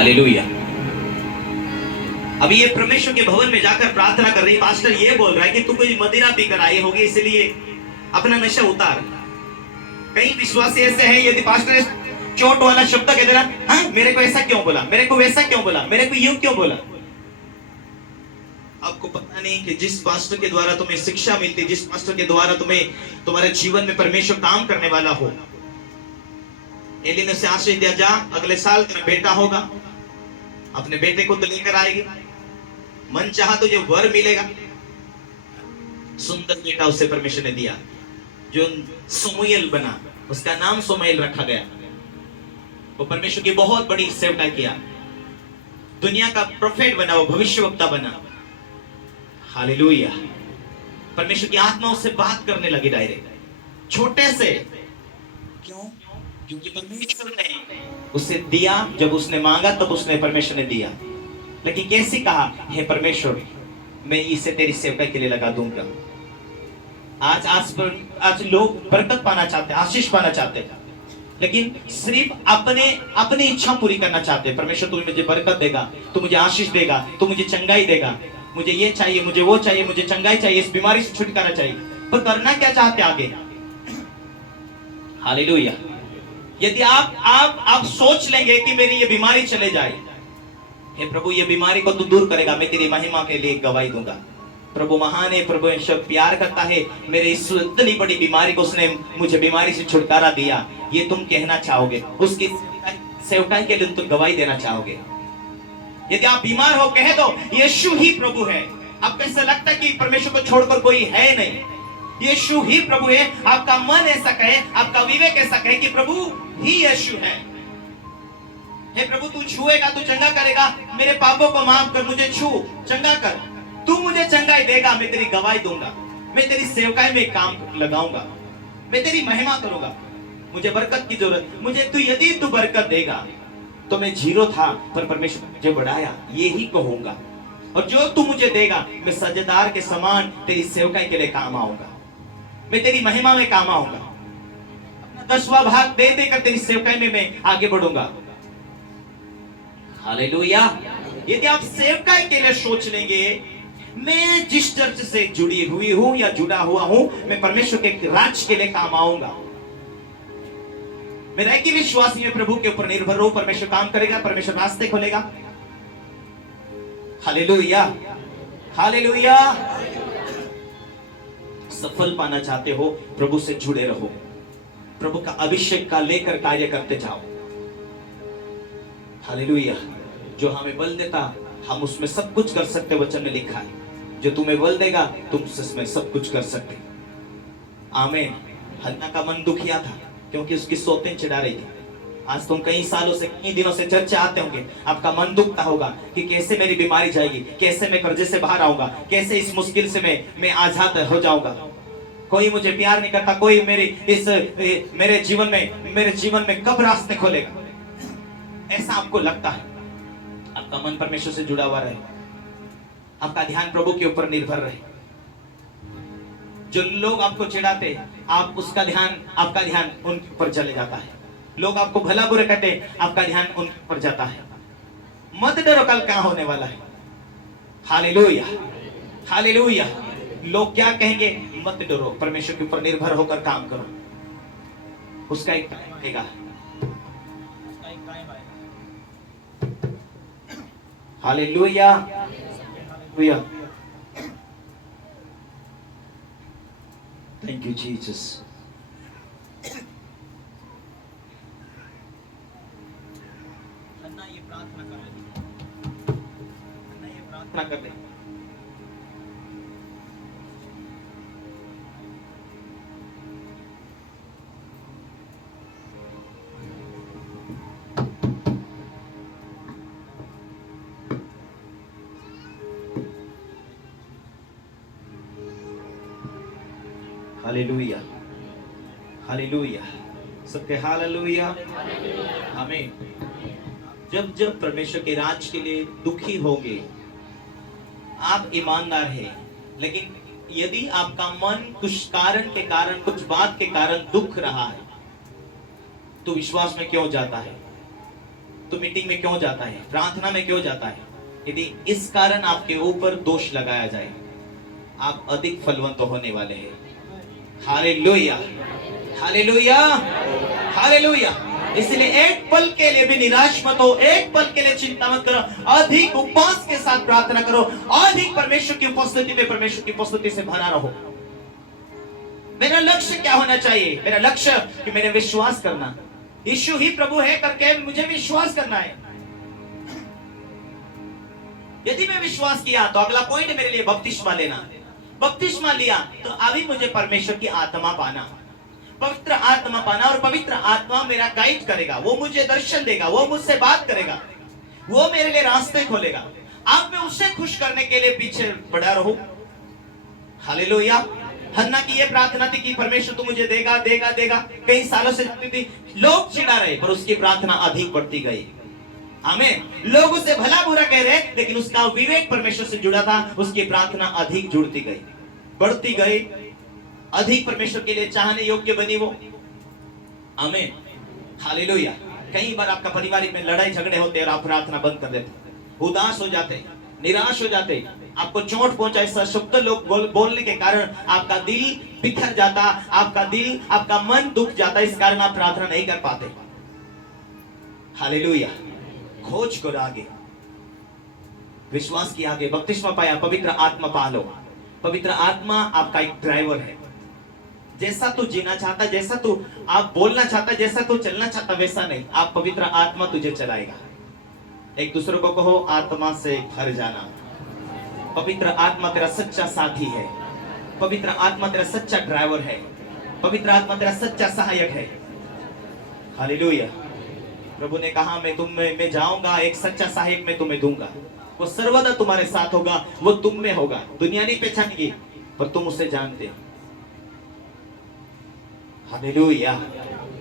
Hallelujah. अभी ये परमेश्वर के भवन में जाकर प्रार्थना कर रही, पास्टर ये बोल रहा है कि तू कोई मदिरा पीकर आई होगी इसलिए अपना नशा उतार। कई विश्वासी ऐसे हैं, यदि पास्टर चोट वाला शब्द कह दे रहा, हाँ मेरे को ऐसा क्यों बोला, मेरे को वैसा क्यों बोला, मेरे को यूं क्यों बोला। आपको पता नहीं कि जिस पास्टर के द्वारा तुम्हें शिक्षा मिलती, जिस पास्टर के द्वारा तुम्हें तुम्हारे जीवन में परमेश्वर काम करने वाला हो। एली ने उसे आशीष दिया, जा अगले साल तेरा बेटा होगा, अपने बेटे को तो लेकर आएगी, मन चाहा तुझे वर मिलेगा। सुंदर बेटा उसे परमेश्वर ने दिया जो सुमुएल बना, उसका नाम सुमुएल रखा गया। वो परमेश्वर की बहुत बड़ी सेवका किया, दुनिया का प्रोफेट बना, वो भविष्यवक्ता बना। हालेलुया। परमेश्वर की आत्मा उससे बात करने लगी डायरेक्ट, छोटे से। क्यों? क्योंकि परमेश्वर ने उसे दिया, जब उसने मांगा तब उसने परमेश्वर ने दिया। लेकिन कैसे कहा, हे परमेश्वर मैं इसे तेरी सेवका के लिए लगा दूंगा। आज लोग बरकत पाना चाहते, आशीष पाना चाहते, लेकिन सिर्फ अपनी इच्छा पूरी करना चाहते। परमेश्वर तू मुझे बरकत देगा, तू मुझे आशीष देगा, तू मुझे चंगाई देगा, मुझे ये चाहिए, मुझे वो चाहिए, मुझे चंगाई चाहिए, इस बीमारी से छुटकारा चाहिए। पर करना क्या चाहते आगे? हालेलुया। यदि आप सोच लेंगे कि मेरी ये बीमारी चले जाए, हे प्रभु ये बीमारी को तू दूर करेगा, मैं तेरी महिमा के लिए गवाही दूंगा। प्रभु महान है, प्रभु ईश्वर प्यार करता है, मेरे इस इतनी बड़ी बीमारी को उसने मुझे बीमारी से छुटकारा दिया, ये तुम कहना चाहोगे, उसकी सेवकाई के लिए तुम गवाही देना चाहोगे। यदि आप बीमार हो, कह दो यीशु ही प्रभु है। आपको ऐसा लगता है कि परमेश्वर को छोड़कर कोई है नहीं, यीशु ही प्रभु है। आपका मन ऐसा कहे, आपका विवेक ऐसा कहे कि प्रभु ही यीशु है। हे प्रभु तू छुएगा, तू चंगा करेगा, मेरे पापों को माफ कर, मुझे छू, चंगा कर, तू मुझे चंगाई देगा, मैं तेरी गवाही दूंगा, मैं तेरी सेवकाई में काम लगाऊंगा, मैं तेरी महिमा करूंगा। मुझे बरकत की जरूरत, मुझे तू यदि तू बरकत देगा तो मैं जीरो था पर परमेश्वर ने मुझे बढ़ाया, ये ही कहूंगा। और जो तू मुझे देगा मैं सजदार के समान तेरी सेवकाई के लिए काम आऊंगा, मैं तेरी महिमा में काम आऊंगा। अपना 10वां भाग दे देकर तेरी सेवकाई में मैं आगे बढ़ूंगा। हालेलुया। यदि आप सेवकाई के लिए सोच लेंगे, मैं जिस चर्च से जुड़ी हुई हूं या जुड़ा हुआ हूं, मैं परमेश्वर के राज के लिए काम आऊंगा। मेरा एक ही विश्वास में प्रभु के ऊपर निर्भर हो, परमेश्वर काम करेगा, परमेश्वर रास्ते खोलेगा। Hallelujah, hallelujah. सफल पाना चाहते हो, प्रभु से जुड़े रहो, प्रभु का अभिषेक का लेकर कार्य करते जाओ। हालेलुया। जो हमें बल देता हम उसमें सब कुछ कर सकते, वचन में लिखा है, जो तुम्हें बल देगा तुम उसमें सब कुछ कर सकते। आमीन। हन्ना का मन दुखिया था क्योंकि उसकी सौतें चिढ़ा रही थी। आज तुम कई सालों से, कई दिनों से चर्चा आते होंगे, आपका मन दुखता होगा कि कैसे मेरी बीमारी जाएगी, कैसे मैं कर्जे से बाहर आऊंगा, कैसे इस मुश्किल से मैं आजाद हो जाऊंगा। कोई मुझे प्यार नहीं करता, कोई मेरे जीवन में कब रास्ते खोलेगा, ऐसा आपको लगता है। आपका मन परमेश्वर से जुड़ा हुआ रहे, आपका ध्यान प्रभु के ऊपर निर्भर रहे। जो लोग आपको चिढ़ाते, आपका ध्यान उनके ऊपर चले जाता है। लोग आपको भला बुरा कहते, आपका ध्यान उनके ऊपर जाता है। मत डरो, कल क्या होने वाला है। Hallelujah, hallelujah. लोग क्या कहेंगे मत डरो, परमेश्वर के ऊपर निर्भर होकर काम करो, उसका एक टाइम आएगा। Hallelujah, hallelujah. Thank you, Jesus. अन्ना ये प्रार्थना कर ले, अन्ना ये प्रार्थना कर ले। Hallelujah, hallelujah. सबके हालेलुया, आमीन। जब परमेश्वर के राज के लिए दुखी होंगे, आप ईमानदार हैं, लेकिन यदि आपका मन कुछ कारण के कारण, कुछ बात के कारण दुख रहा है, तो विश्वास में क्यों जाता है? तो मीटिंग में क्यों जाता है, प्रार्थना में क्यों जाता है? यदि इस कारण आपके ऊपर दोष लगाया जाए, आप अधिक फलवंत होने वाले हैं। Hallelujah, hallelujah, hallelujah. इसलिए एक पल के लिए भी निराश मत हो, एक पल के लिए चिंता मत करो, अधिक उपवास के साथ प्रार्थना करो, अधिक परमेश्वर की उपस्थिति में, परमेश्वर की उपस्थिति से भरा रहो। मेरा लक्ष्य क्या होना चाहिए? मेरा लक्ष्य कि मैंने विश्वास करना, यीशु ही प्रभु है करके मुझे विश्वास करना है। यदि मैं विश्वास किया तो अगला पॉइंट मेरे लिए बपतिस्मा लेना। बपतिस्मा लिया तो अभी मुझे परमेश्वर की आत्मा पाना, पवित्र आत्मा पाना, और पवित्र आत्मा मेरा गाइड करेगा, वो मुझे दर्शन देगा, वो मुझसे बात करेगा, वो मेरे लिए रास्ते खोलेगा। आप मैं उससे खुश करने के लिए पीछे बढ़ा रहूं। हालेलुया। हन्ना की ये प्रार्थना थी कि परमेश्वर तू मुझे देगा देगा देगा, कई सालों से जाती थी, लोग चिढ़ा रहे पर उसकी प्रार्थना अधिक बढ़ती गई। आमीन। लोग उसे भला बुरा कह रहे, लेकिन उसका विवेक परमेश्वर से जुड़ा था, उसकी प्रार्थना अधिक जुड़ती गई, बढ़ती गई, अधिक परमेश्वर के लिए चाहने योग्य बनी वो। आमीन, हालेलुया। कई बार आपका परिवार में लड़ाई झगड़े होते और आप प्रार्थना बंद कर देते, उदास हो जाते, निराश हो जाते, आपको चोट पहुंचा, ऐसा शब्द लोग बोलने के कारण आपका दिल बिखर जाता, आपका दिल, आपका मन दुख जाता, इस कारण आप प्रार्थना नहीं कर पाते। हालेलुया। खोज करो आगे, विश्वास किया आगे, बपतिस्मा पाया, पवित्र आत्मा पालो। पवित्र आत्मा आपका एक ड्राइवर है। जैसा तू जीना चाहता, जैसा तू आप बोलना चाहता, जैसा तू चलना चाहता, वैसा नहीं, आप पवित्र आत्मा तुझे चलाएगा। एक दूसरे को कहो, आत्मा से भर जाना। पवित्र आत्मा तेरा सच्चा साथी है, पवित्र आत्मा तेरा सच्चा ड्राइवर है, पवित्र आत्मा तेरा सच्चा सहायक है। हालेलुया। प्रभु ने कहा मैं जाऊंगा, एक सच्चा सहायक मैं तुम्हें दूंगा, वो सर्वदा तुम्हारे साथ होगा, वो तुम में होगा। दुनिया नहीं पहचानेगी पर तुम उसे जानते हो। हालेलुया।